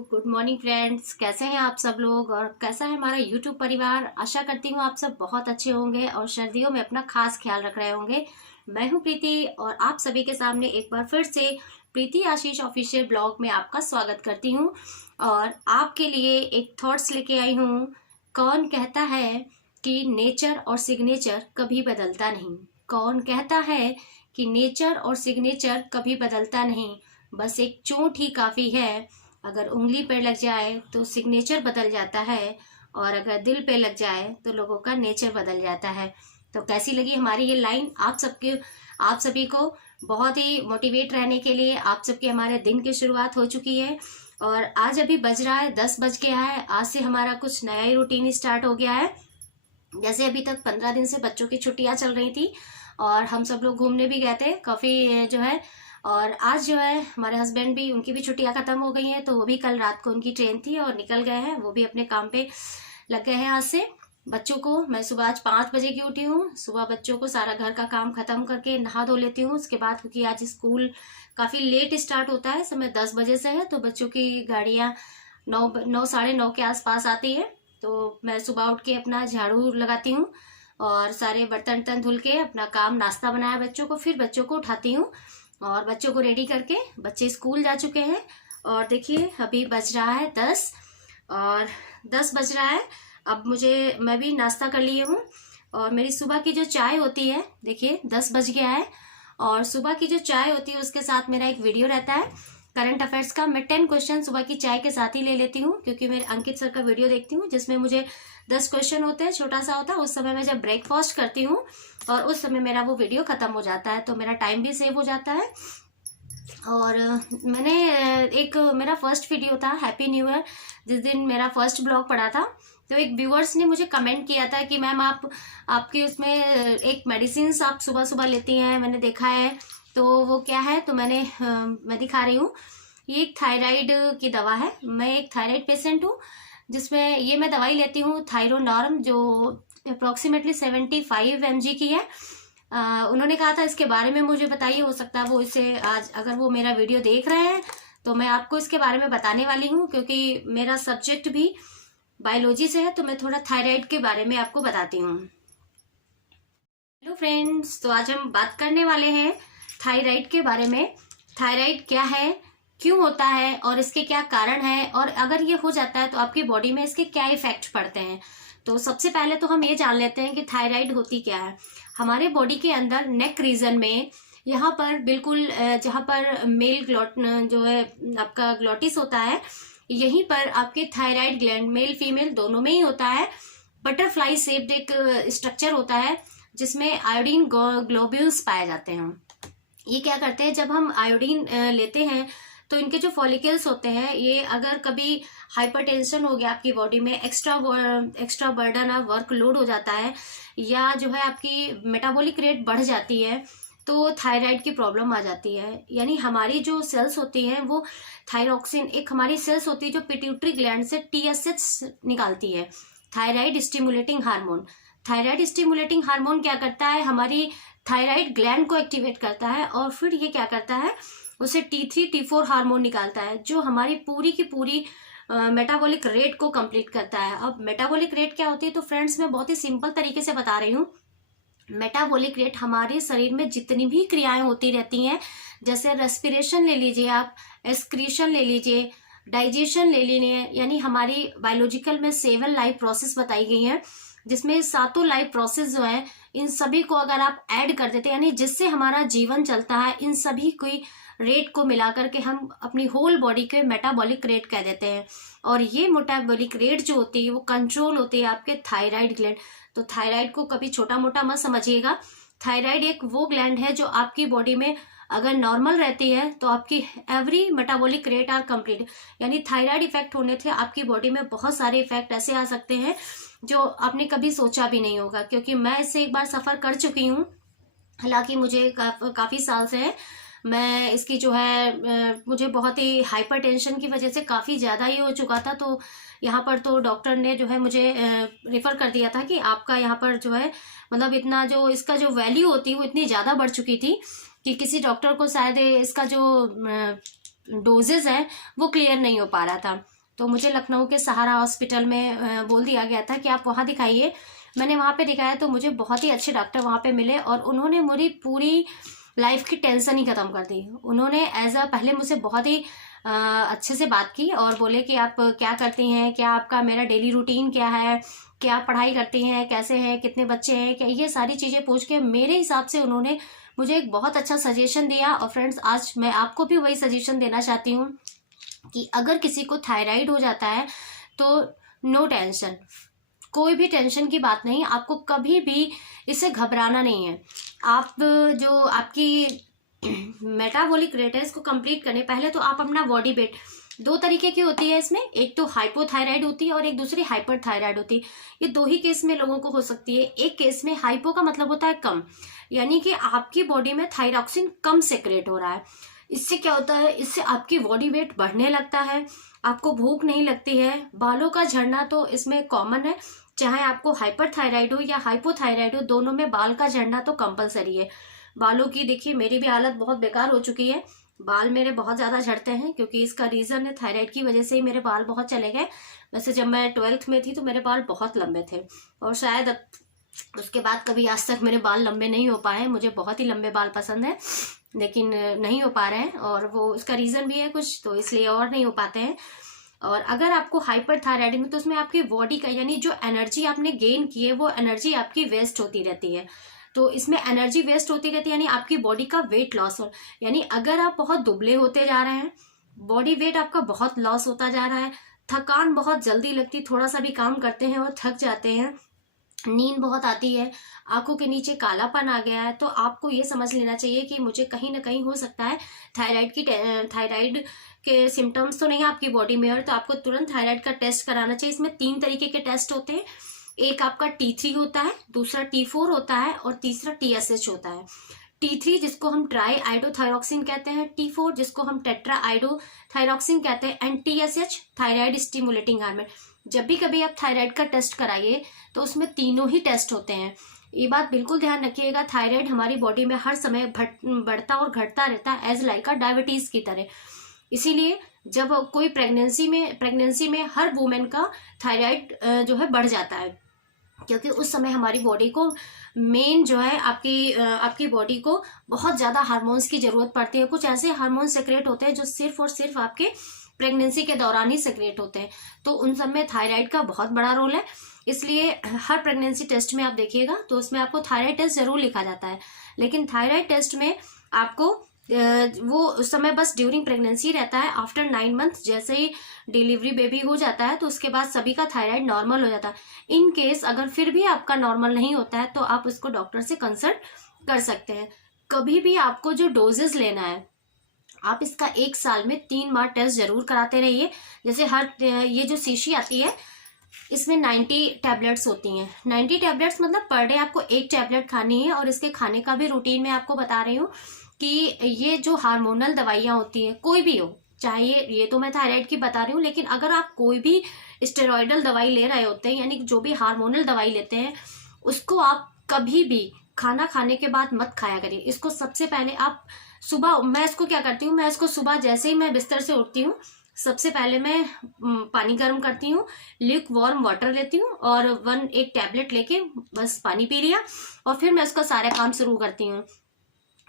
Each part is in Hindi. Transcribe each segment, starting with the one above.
Good morning friends. कैसे हैं आप सब लोग और कैसा है हमारा यूट्यूब परिवार। आशा करती हूँ आप सब बहुत अच्छे होंगे और सर्दियों में अपना खास ख्याल रख रहे होंगे। मैं हूँ प्रीति और आप सभी के सामने एक बार फिर से प्रीति आशीष ऑफिशियल ब्लॉग में आपका स्वागत करती हूँ और आपके लिए एक थॉट्स लेके आई हूँ। कौन कहता है कि नेचर और सिग्नेचर कभी बदलता नहीं। कौन कहता है कि नेचर और सिग्नेचर कभी बदलता नहीं, बस एक चोट ही काफ़ी है। अगर उंगली पर लग जाए तो सिग्नेचर बदल जाता है और अगर दिल पे लग जाए तो लोगों का नेचर बदल जाता है। तो कैसी लगी हमारी ये लाइन आप सभी को बहुत ही मोटिवेट रहने के लिए। आप सबके हमारे दिन की शुरुआत हो चुकी है और आज अभी बज रहा है 10 बज गया है। आज से हमारा कुछ नया ही रूटीन स्टार्ट हो गया है। जैसे अभी तक 15 दिन से बच्चों की छुट्टियां चल रही थी और हम सब लोग घूमने भी गए थे काफ़ी जो है। और आज जो है हमारे हस्बैंड भी, उनकी भी छुट्टियां खत्म हो गई हैं तो वो भी कल रात को उनकी ट्रेन थी और निकल गए हैं। वो भी अपने काम पे लग गए हैं आज से। बच्चों को मैं सुबह आज 5 बजे की उठी हूँ। सुबह बच्चों को सारा घर का काम खत्म करके नहा धो लेती हूँ उसके बाद, क्योंकि आज स्कूल काफ़ी लेट स्टार्ट होता है। समय 10 बजे से है तो बच्चों की गाड़ियाँ 9 साढ़े 9 के आसपास आती है। तो मैं सुबह उठ के अपना झाड़ू लगाती हूँ और सारे बर्तन वर्तन धुल के अपना काम, नाश्ता बनाया बच्चों को, फिर बच्चों को उठाती हूँ और बच्चों को रेडी करके बच्चे स्कूल जा चुके हैं। और देखिए अभी बज रहा है 10 और 10 बज रहा है। अब मैं भी नाश्ता कर लिए हूँ और मेरी सुबह की जो चाय होती है, देखिए 10 बज गया है और सुबह की जो चाय होती है उसके साथ मेरा एक वीडियो रहता है करंट अफेयर्स का। मैं 10 क्वेश्चन सुबह की चाय के साथ ही ले लेती हूँ क्योंकि मैं अंकित सर का वीडियो देखती हूँ जिसमें मुझे 10 क्वेश्चन होते हैं, छोटा सा होता है। उस समय मैं जब ब्रेकफास्ट करती हूँ और उस समय मेरा वो वीडियो खत्म हो जाता है तो मेरा टाइम भी सेव हो जाता है। और मैंने मेरा फर्स्ट वीडियो था हैप्पी न्यू ईयर, जिस दिन मेरा फर्स्ट ब्लॉग पड़ा था तो एक व्यूअर्स ने मुझे कमेंट किया था कि मैम आपकी उसमें एक मेडिसिन आप सुबह सुबह लेती हैं, मैंने देखा है। तो वो क्या है, तो मैं दिखा रही हूँ। ये एक थायराइड की दवा है। मैं एक थायराइड पेशेंट हूँ जिसमें ये मैं दवाई लेती हूँ थायरोनॉर्म, जो अप्रोक्सीमेटली 75 mg की है। उन्होंने कहा था इसके बारे में मुझे बताइए, हो सकता है वो इसे आज अगर वो मेरा वीडियो देख रहे हैं तो मैं आपको इसके बारे में बताने वाली हूँ क्योंकि मेरा सब्जेक्ट भी बायोलॉजी से है तो मैं थोड़ा थायराइड के बारे में आपको बताती हूँ। हेलो फ्रेंड्स, तो आज हम बात करने वाले हैं थायराइड के बारे में। थायराइड क्या है, क्यों होता है और इसके क्या कारण है, और अगर ये हो जाता है तो आपकी बॉडी में इसके क्या इफेक्ट पड़ते हैं। तो सबसे पहले तो हम ये जान लेते हैं कि थायराइड होती क्या है। हमारे बॉडी के अंदर नेक रीजन में, यहाँ पर बिल्कुल जहाँ पर मेल जो है आपका ग्लोटिस होता है, यहीं पर आपके थायराइड ग्लैंड मेल फीमेल दोनों में ही होता है। बटरफ्लाई शेप्ड एक स्ट्रक्चर होता है जिसमें आयोडीन ग्लोब्यूल्स पाए जाते हैं। ये क्या करते हैं, जब हम आयोडीन लेते हैं तो इनके जो फॉलिकल्स होते हैं, ये अगर कभी हाइपरटेंशन हो गया आपकी बॉडी में, extra burden of work load हो जाता है, या जो है आपकी मेटाबॉलिक रेट बढ़ जाती है तो थायराइड की प्रॉब्लम आ जाती है। यानी हमारी जो सेल्स होती हैं वो थायरोक्सिन, एक हमारी सेल्स होती है जो पिट्यूटरी ग्लैंड से TSH निकालती है, thyroid stimulating hormone. Thyroid stimulating hormone क्या करता है, हमारी थायराइड ग्लैंड को एक्टिवेट करता है और फिर ये क्या करता है, उसे T3 T4 हार्मोन निकालता है जो हमारी पूरी की पूरी मेटाबॉलिक रेट को कंप्लीट करता है। अब मेटाबॉलिक रेट क्या होती है, तो फ्रेंड्स मैं बहुत ही सिंपल तरीके से बता रही हूँ। मेटाबॉलिक रेट हमारे शरीर में जितनी भी क्रियाएं होती रहती हैं, जैसे रेस्पिरेशन ले लीजिए आप, एक्सक्रीशन ले लीजिए, डाइजेशन ले लीजिए, यानी हमारी बायोलॉजिकल में 7 लाइफ प्रोसेस बताई गई हैं जिसमें 7 लाइफ प्रोसेस जो है, इन सभी को अगर आप ऐड कर देते हैं, यानी जिससे हमारा जीवन चलता है, इन सभी कोई रेट को मिला करके हम अपनी होल बॉडी के मेटाबॉलिक रेट कह देते हैं। और ये मेटाबॉलिक रेट जो होती है वो कंट्रोल होती है आपके थायराइड ग्लैंड। तो थायराइड को कभी छोटा मोटा मत समझिएगा। थायराइड एक वो ग्लैंड है जो आपकी बॉडी में अगर नॉर्मल रहती है तो आपकी every metabolic rate are complete. यानी थायराइड इफेक्ट होने से आपकी बॉडी में बहुत सारे इफेक्ट ऐसे आ सकते हैं जो आपने कभी सोचा भी नहीं होगा, क्योंकि मैं इससे एक बार सफर कर चुकी हूँ। हालांकि मुझे काफी साल से है, मैं इसकी जो है मुझे बहुत ही हाइपरटेंशन की वजह से काफ़ी ज़्यादा ही हो चुका था। तो यहाँ पर तो डॉक्टर ने जो है मुझे रेफ़र कर दिया था कि आपका यहाँ पर जो है मतलब इतना जो इसका जो वैल्यू होती है वो इतनी ज़्यादा बढ़ चुकी थी कि किसी डॉक्टर को शायद इसका जो डोजेज है वो क्लियर नहीं हो पा रहा था। तो मुझे लखनऊ के सहारा हॉस्पिटल में बोल दिया गया था कि आप वहाँ दिखाइए। मैंने वहाँ पे दिखाया तो मुझे बहुत ही अच्छे डॉक्टर वहाँ पे मिले और उन्होंने मेरी पूरी लाइफ की टेंशन ही ख़त्म कर दी। उन्होंने पहले मुझसे बहुत ही अच्छे से बात की और बोले कि आप क्या करती हैं, क्या आपका मेरा डेली रूटीन क्या है, क्या आप पढ़ाई करती हैं, कैसे हैं, कितने बच्चे हैं, क्या, ये सारी चीज़ें पूछ के मेरे हिसाब से उन्होंने मुझे एक बहुत अच्छा सजेशन दिया। और फ्रेंड्स, आज मैं आपको भी वही सजेशन देना चाहती हूँ कि अगर किसी को थायराइड हो जाता है तो नो टेंशन, कोई भी टेंशन की बात नहीं, आपको कभी भी इससे घबराना नहीं है। आप जो आपकी मेटाबॉलिक रेट है इसको कंप्लीट करने पहले तो आप अपना बॉडी वेट, दो तरीके की होती है इसमें, एक तो हाइपोथायराइड होती है और एक दूसरी हाइपर थायराइड होती है। ये दो ही केस में लोगों को हो सकती है। एक केस में हाइपो का मतलब होता है कम, यानी कि आपकी बॉडी में थायरॉक्सिन कम सेक्रेट हो रहा है। इससे क्या होता है, इससे आपकी बॉडी वेट बढ़ने लगता है, आपको भूख नहीं लगती है, बालों का झड़ना तो इसमें कॉमन है, चाहे आपको हाइपर थायराइड हो या हाइपोथायराइड हो, दोनों में बाल का झड़ना तो कंपलसरी है। बालों की देखिए मेरी भी हालत बहुत बेकार हो चुकी है, बाल मेरे बहुत ज़्यादा झड़ते हैं क्योंकि इसका रीज़न है थायराइड की वजह से ही मेरे बाल बहुत चले गए। वैसे जब मैं 12th में थी तो मेरे बाल बहुत लंबे थे और शायद उसके बाद कभी आज तक मेरे बाल लंबे नहीं हो पाए। मुझे बहुत ही लंबे बाल पसंद है लेकिन नहीं हो पा रहे हैं और वो उसका रीज़न भी है कुछ, तो इसलिए और नहीं हो पाते हैं। और अगर आपको हाइपर थायराइड में तो उसमें आपकी बॉडी का यानी जो एनर्जी आपने गेन की है वो एनर्जी आपकी वेस्ट होती रहती है। तो इसमें एनर्जी वेस्ट होती रहती है यानी आपकी बॉडी का वेट लॉस हो, यानी अगर आप बहुत दुबले होते जा रहे हैं, बॉडी वेट आपका बहुत लॉस होता जा रहा है, थकान बहुत जल्दी लगती, थोड़ा सा भी काम करते हैं और थक जाते हैं, नींद बहुत आती है, आंखों के नीचे कालापन आ गया है, तो आपको ये समझ लेना चाहिए कि मुझे कहीं ना कहीं हो सकता है थायराइड के सिम्टम्स तो नहीं है आपकी बॉडी में, और तो आपको तुरंत थायराइड का टेस्ट कराना चाहिए। इसमें 3 तरीके के टेस्ट होते हैं, एक आपका T3 होता है, दूसरा T4 होता है और तीसरा TSH होता है। T3 जिसको हम ट्राई आइडोथायरॉक्सिन कहते हैं, T4 जिसको हम टेट्रा आइडोथायरॉक्सिन कहते हैं and TSH thyroid stimulating hormone. जब भी कभी आप थायराइड का टेस्ट कराइए तो उसमें तीनों ही टेस्ट होते हैं। ये बात बिल्कुल ध्यान रखिएगा, थायराइड हमारी बॉडी में हर समय बढ़ता और घटता रहता है एज लाइक अ डायबिटीज की तरह। इसीलिए जब कोई प्रेगनेंसी में हर वुमेन का थायराइड जो है बढ़ जाता है, क्योंकि उस समय हमारी बॉडी को मेन जो है आपकी बॉडी को बहुत ज़्यादा हार्मोन्स की ज़रूरत पड़ती है। कुछ ऐसे हार्मोन सेक्रेट होते हैं जो सिर्फ और सिर्फ आपके प्रेगनेंसी के दौरान ही सेक्रेट होते हैं, तो उन सब में थायराइड का बहुत बड़ा रोल है। इसलिए हर प्रेगनेंसी टेस्ट में आप देखिएगा तो उसमें आपको थायराइड टेस्ट जरूर लिखा जाता है, लेकिन थायराइड टेस्ट में आपको वो उस समय बस ड्यूरिंग प्रेगनेंसी रहता है। आफ्टर 9 मंथ जैसे ही डिलीवरी बेबी हो जाता है तो उसके बाद सभी का थायराइड नॉर्मल हो जाता है। इन केस अगर फिर भी आपका नॉर्मल नहीं होता है तो आप उसको डॉक्टर से कंसल्ट कर सकते हैं। कभी भी आपको जो डोजेस लेना है आप इसका 1 साल में 3 बार टेस्ट जरूर कराते रहिए। जैसे ये जो शीशी आती है इसमें 90 टैबलेट्स होती हैं। 90 टैबलेट्स मतलब पर डे आपको 1 टैबलेट खानी है। और इसके खाने का भी रूटीन मैं आपको बता रही हूँ कि ये जो हार्मोनल दवाइयाँ होती हैं कोई भी हो, चाहे ये तो मैं थायराइड की बता रही हूँ, लेकिन अगर आप कोई भी स्टेरॉयडल दवाई ले रहे होते हैं यानी जो भी हार्मोनल दवाई लेते हैं उसको आप कभी भी खाना खाने के बाद मत खाया करिए। इसको सबसे पहले आप सुबह, मैं इसको क्या करती हूँ, मैं इसको सुबह जैसे ही मैं बिस्तर से उठती हूँ सबसे पहले मैं पानी गर्म करती हूँ, ल्यूक वार्म वाटर लेती हूँ और एक टैबलेट लेके बस पानी पी लिया और फिर मैं उसका सारा काम शुरू करती हूँ।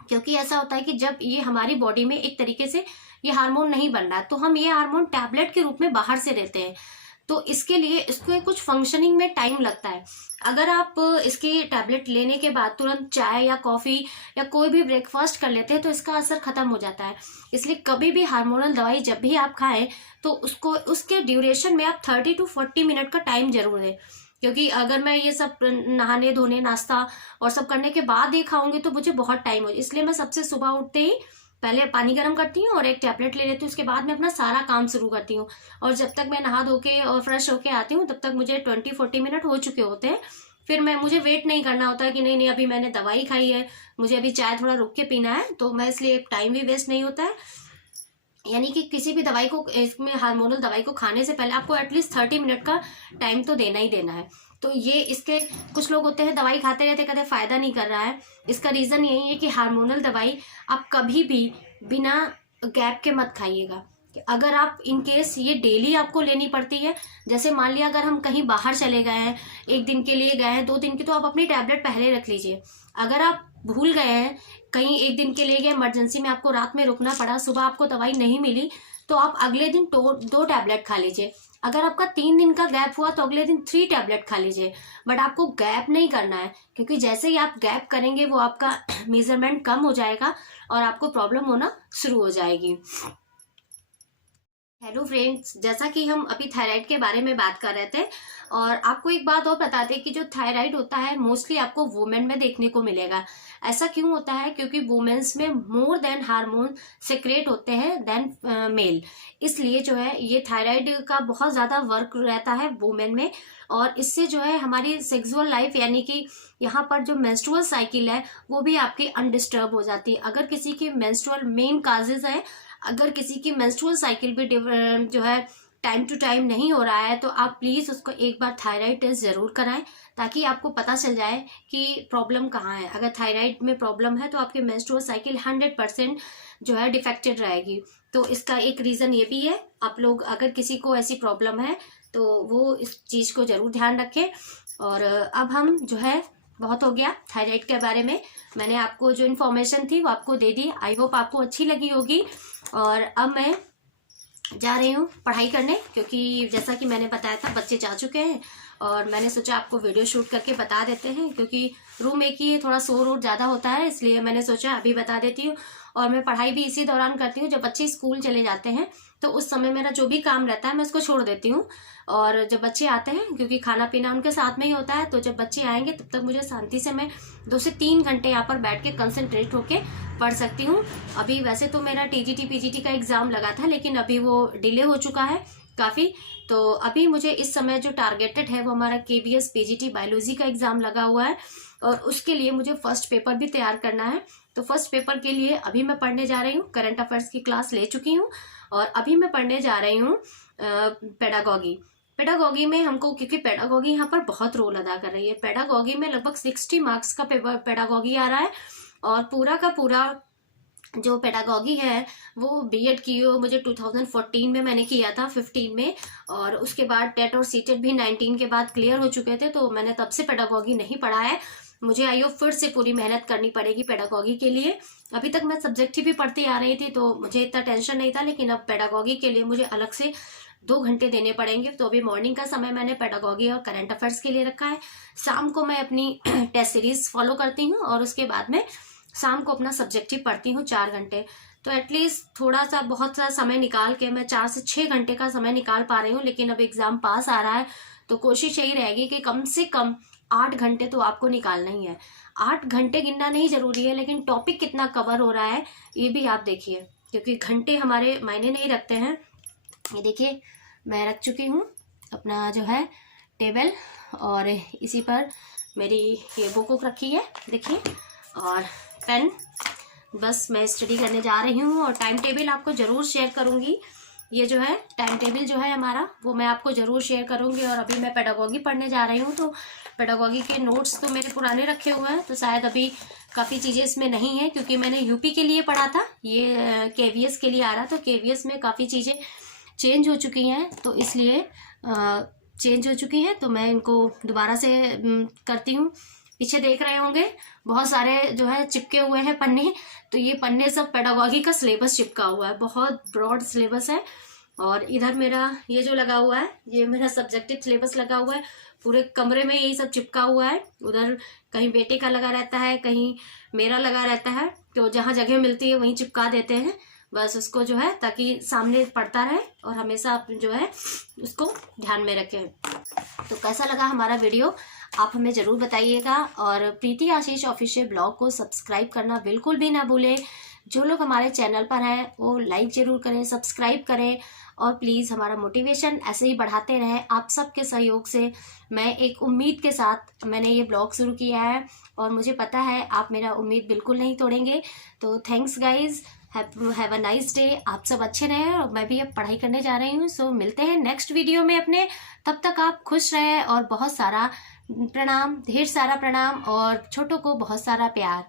क्योंकि ऐसा होता है कि जब ये हमारी बॉडी में एक तरीके से ये हार्मोन नहीं बन रहा है तो हम ये हार्मोन टैबलेट के रूप में बाहर से लेते हैं, तो इसके लिए इसको कुछ फंक्शनिंग में टाइम लगता है। अगर आप इसकी टैबलेट लेने के बाद तुरंत चाय या कॉफ़ी या कोई भी ब्रेकफास्ट कर लेते हैं तो इसका असर खत्म हो जाता है। इसलिए कभी भी हार्मोनल दवाई जब भी आप खाएं तो उसके ड्यूरेशन में आप 30 to 40 मिनट का टाइम जरूर दें। क्योंकि अगर मैं ये सब नहाने धोने नाश्ता और सब करने के बाद ही खाऊंगी तो मुझे बहुत टाइम हो, इसलिए मैं सबसे सुबह उठते ही पहले पानी गर्म करती हूँ और एक टैबलेट ले लेती हूँ। उसके बाद मैं अपना सारा काम शुरू करती हूँ और जब तक मैं नहा धो के और फ्रेश होके आती हूँ तब तक मुझे 20-40 मिनट हो चुके होते हैं। फिर मुझे वेट नहीं करना होता है कि नहीं अभी मैंने दवाई खाई है, मुझे अभी चाय थोड़ा रुक के पीना है, तो मैं इसलिए टाइम भी वेस्ट नहीं होता है। यानी कि किसी भी दवाई को, इसमें हार्मोनल दवाई को खाने से पहले आपको एटलीस्ट 30 मिनट का टाइम तो देना ही देना है। तो ये इसके कुछ लोग होते हैं दवाई खाते रहते कहते फायदा नहीं कर रहा है, इसका रीज़न यही है कि हार्मोनल दवाई आप कभी भी बिना गैप के मत खाइएगा। अगर आप इन केस ये डेली आपको लेनी पड़ती है, जैसे मान लिया अगर हम कहीं बाहर चले गए हैं, 1 दिन के लिए गए हैं, 2 दिन की, तो आप अपनी टैबलेट पहले रख लीजिए। अगर आप भूल गए हैं, कहीं 1 दिन के लिए गए, इमरजेंसी में आपको रात में रुकना पड़ा, सुबह आपको दवाई नहीं मिली, तो आप अगले दिन 2 टैबलेट खा लीजिए। अगर आपका 3 दिन का गैप हुआ तो अगले दिन 3 टैबलेट खा लीजिए। बट आपको गैप नहीं करना है, क्योंकि जैसे ही आप गैप करेंगे वो आपका मेजरमेंट कम हो जाएगा और आपको प्रॉब्लम होना शुरू हो जाएगी। हेलो फ्रेंड्स, जैसा कि हम अभी थायराइड के बारे में बात कर रहे थे, और आपको एक बात और बता दें कि जो थायराइड होता है मोस्टली आपको वुमेन में देखने को मिलेगा। ऐसा क्यों होता है? क्योंकि वुमेन्स में मोर देन हार्मोन सिक्रेट होते हैं देन मेल। इसलिए जो है ये थायराइड का बहुत ज़्यादा वर्क रहता है वुमेन में, और इससे जो है हमारी सेक्सुअल लाइफ, यानी कि यहाँ पर जो मेंस्ट्रुअल साइकिल है वो भी आपकी अनडिस्टर्ब हो जाती है। अगर किसी की मेंस्ट्रुअल मेन काजेज है, अगर किसी की मेंस्ट्रुअल साइकिल भी जो है टाइम टू टाइम नहीं हो रहा है, तो आप प्लीज़ उसको एक बार थायराइड टेस्ट ज़रूर कराएं, ताकि आपको पता चल जाए कि प्रॉब्लम कहाँ है। अगर थायराइड में प्रॉब्लम है तो आपकी मेंस्ट्रुअल साइकिल 100% जो है डिफेक्टेड रहेगी। तो इसका एक रीज़न ये भी है। आप लोग अगर किसी को ऐसी प्रॉब्लम है तो वो इस चीज़ को ज़रूर ध्यान रखें। और अब हम जो है, बहुत हो गया थायराइड के बारे में, मैंने आपको जो इन्फॉर्मेशन थी वो आपको दे दी। आई होप आपको अच्छी लगी होगी। और अब मैं जा रही हूँ पढ़ाई करने, क्योंकि जैसा कि मैंने बताया था बच्चे जा चुके हैं, और मैंने सोचा आपको वीडियो शूट करके बता देते हैं, क्योंकि रूम एक ही है, थोड़ा शोर वोर ज़्यादा होता है, इसलिए मैंने सोचा अभी बता देती हूँ। और मैं पढ़ाई भी इसी दौरान करती हूँ। जब बच्चे स्कूल चले जाते हैं तो उस समय मेरा जो भी काम रहता है मैं उसको छोड़ देती हूँ, और जब बच्चे आते हैं, क्योंकि खाना पीना उनके साथ में ही होता है, तो जब बच्चे आएंगे तब तक मुझे शांति से मैं 2 से 3 घंटे यहाँ पर बैठ के कंसंट्रेट होके पढ़ सकती हूँ। अभी वैसे तो मेरा टीजीटी पीजीटी का एग्ज़ाम लगा था, लेकिन अभी वो डिले हो चुका है काफ़ी। तो अभी मुझे इस समय जो टारगेटेड है वो हमारा केवीएस पीजीटी बायोलॉजी का एग्ज़ाम लगा हुआ है, और उसके लिए मुझे फर्स्ट पेपर भी तैयार करना है। तो फर्स्ट पेपर के लिए अभी मैं पढ़ने जा रही हूँ। करंट अफेयर्स की क्लास ले चुकी हूँ, और अभी मैं पढ़ने जा रही हूँ पेडागॉगी। पेडागॉगी में हमको, क्योंकि पेडागॉगी यहाँ पर बहुत रोल अदा कर रही है, पेडागॉगी में लगभग 60 मार्क्स का पेडागॉगी आ रहा है, और पूरा का पूरा जो पेडागॉगी है वो बीएड की हो मुझे 2014 में मैंने किया था, 15 में, और उसके बाद टेट और सीटेट भी 19 के बाद क्लियर हो चुके थे, तो मैंने तब से पेडागॉगी नहीं पढ़ा है। मुझे आईओ फिर से पूरी मेहनत करनी पड़ेगी पेडागॉगी के लिए। अभी तक मैं सब्जेक्टिव भी पढ़ती आ रही थी तो मुझे इतना टेंशन नहीं था, लेकिन अब पेडागॉगी के लिए मुझे अलग से 2 घंटे देने पड़ेंगे। तो अभी मॉर्निंग का समय मैंने पेडागॉगी और करंट अफेयर्स के लिए रखा है। शाम को मैं अपनी टेस्ट सीरीज फॉलो करती हूँ, और उसके बाद में शाम को अपना सब्जेक्टिव पढ़ती हूँ 4 घंटे। तो एटलीस्ट थोड़ा सा, बहुत सा समय निकाल के मैं 4 से 6 घंटे का समय निकाल पा रही हूँ। लेकिन अब एग्जाम पास आ रहा है तो कोशिश यही रहेगी कि कम से कम 8 घंटे तो आपको निकालना ही है। 8 घंटे गिनना नहीं जरूरी है, लेकिन टॉपिक कितना कवर हो रहा है ये भी आप देखिए, क्योंकि घंटे हमारे मायने नहीं रखते हैं। ये देखिए मैं रख चुकी हूँ अपना जो है टेबल, और इसी पर मेरी ये बुक रखी है देखिए, और पेन। बस मैं स्टडी करने जा रही हूँ, और टाइम टेबल आपको ज़रूर शेयर करूँगी। ये जो है टाइम टेबल जो है हमारा, वो मैं आपको ज़रूर शेयर करूँगी। और अभी मैं पेडागॉगी पढ़ने जा रही हूँ, तो पेडागॉगी के नोट्स तो मेरे पुराने रखे हुए हैं, तो शायद अभी काफ़ी चीज़ें इसमें नहीं है, क्योंकि मैंने यूपी के लिए पढ़ा था, ये केवीएस के लिए आ रहा, तो केवीएस में काफ़ी चीज़ें चेंज हो चुकी हैं, तो इसलिए चेंज हो चुकी हैं, तो मैं इनको दोबारा से करती हूँ। पीछे देख रहे होंगे बहुत सारे जो है चिपके हुए हैं पन्ने, तो ये पन्ने सब पेडागॉगी का सिलेबस चिपका हुआ है, बहुत ब्रॉड सिलेबस है। और इधर मेरा ये जो लगा हुआ है, ये मेरा सब्जेक्टिव सिलेबस लगा हुआ है, पूरे कमरे में यही सब चिपका हुआ है। उधर कहीं बेटे का लगा रहता है, कहीं मेरा लगा रहता है, तो जहाँ जगह मिलती है वहीं चिपका देते हैं बस उसको जो है, ताकि सामने पढ़ता रहे और हमेशा आप जो है उसको ध्यान में रखें। तो कैसा लगा हमारा वीडियो आप हमें ज़रूर बताइएगा, और प्रीति आशीष ऑफिशियल ब्लॉग को सब्सक्राइब करना बिल्कुल भी ना भूलें। जो लोग हमारे चैनल पर हैं वो लाइक ज़रूर करें, सब्सक्राइब करें, और प्लीज़ हमारा मोटिवेशन ऐसे ही बढ़ाते रहें आप सबके सहयोग से। मैं एक उम्मीद के साथ मैंने ये ब्लॉग शुरू किया है, और मुझे पता है आप मेरा उम्मीद बिल्कुल नहीं तोड़ेंगे। तो thanks guys, have a nice day. आप सब अच्छे रहें, और मैं भी अब पढ़ाई करने जा रही हूँ। सो मिलते हैं नेक्स्ट वीडियो में अपने, तब तक आप खुश रहें, और बहुत सारा प्रणाम, ढेर सारा प्रणाम, और छोटों को बहुत सारा प्यार।